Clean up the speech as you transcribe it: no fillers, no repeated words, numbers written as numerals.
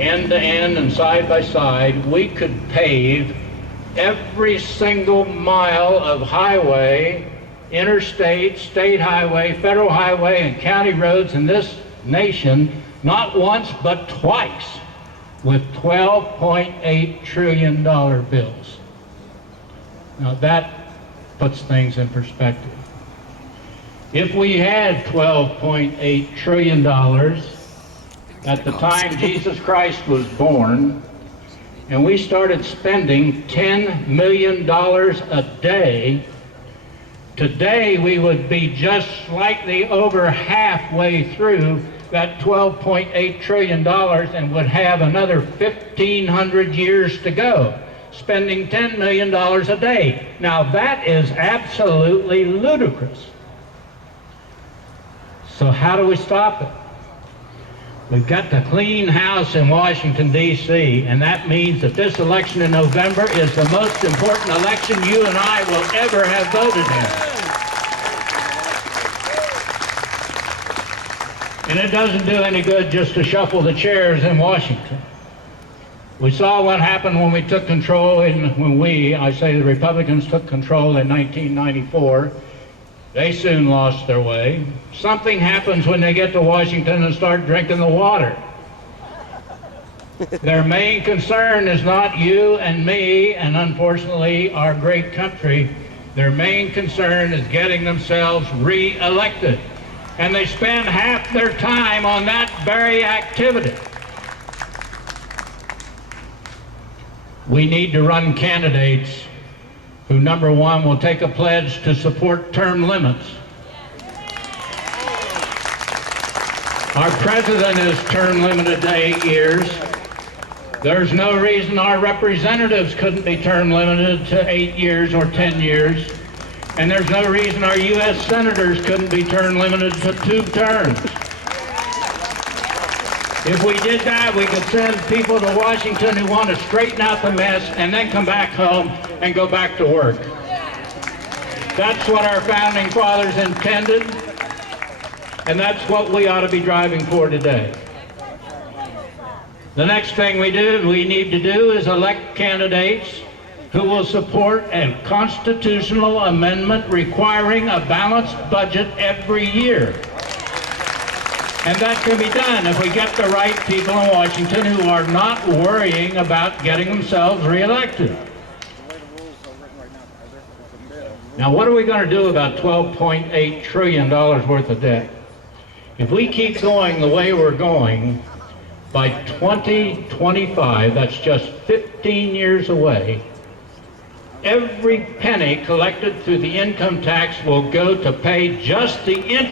end to end and side by side, we could pave every single mile of highway, interstate, state highway, federal highway, and county roads in this nation, not once but twice, with $12.8 trillion bills. Now that puts things in perspective. If we had $12.8 trillion at the time Jesus Christ was born, and we started spending $10 million a day, today we would be just slightly over halfway through that $12.8 trillion and would have another 1,500 years to go, spending $10 million a day. Now that is absolutely ludicrous. So how do we stop it? We've got the clean house in Washington, D.C., and that means that this election in November is the most important election you and I will ever have voted in. And it doesn't do any good just to shuffle the chairs in Washington. We saw what happened when we took control, I say the Republicans took control in 1994. They soon lost their way. Something happens when they get to Washington and start drinking the water. Their main concern is not you and me, and unfortunately our great country. Their main concern is getting themselves re-elected. And they spend half their time on that very activity. We need to run candidates who, number one, will take a pledge to support term limits. Our president is term limited to 8 years. There's no reason our representatives couldn't be term limited to 8 years or 10 years. And there's no reason our U.S. senators couldn't be term limited to 2 terms. If we did that, we could send people to Washington who want to straighten out the mess and then come back home and go back to work. That's what our founding fathers intended, and that's what we ought to be driving for today. The next thing we need to do is elect candidates who will support a constitutional amendment requiring a balanced budget every year. And that can be done if we get the right people in Washington who are not worrying about getting themselves reelected. Now, what are we going to do about $12.8 trillion worth of debt? If we keep going the way we're going, by 2025, that's just 15 years away, every penny collected through the income tax will go to pay just the interest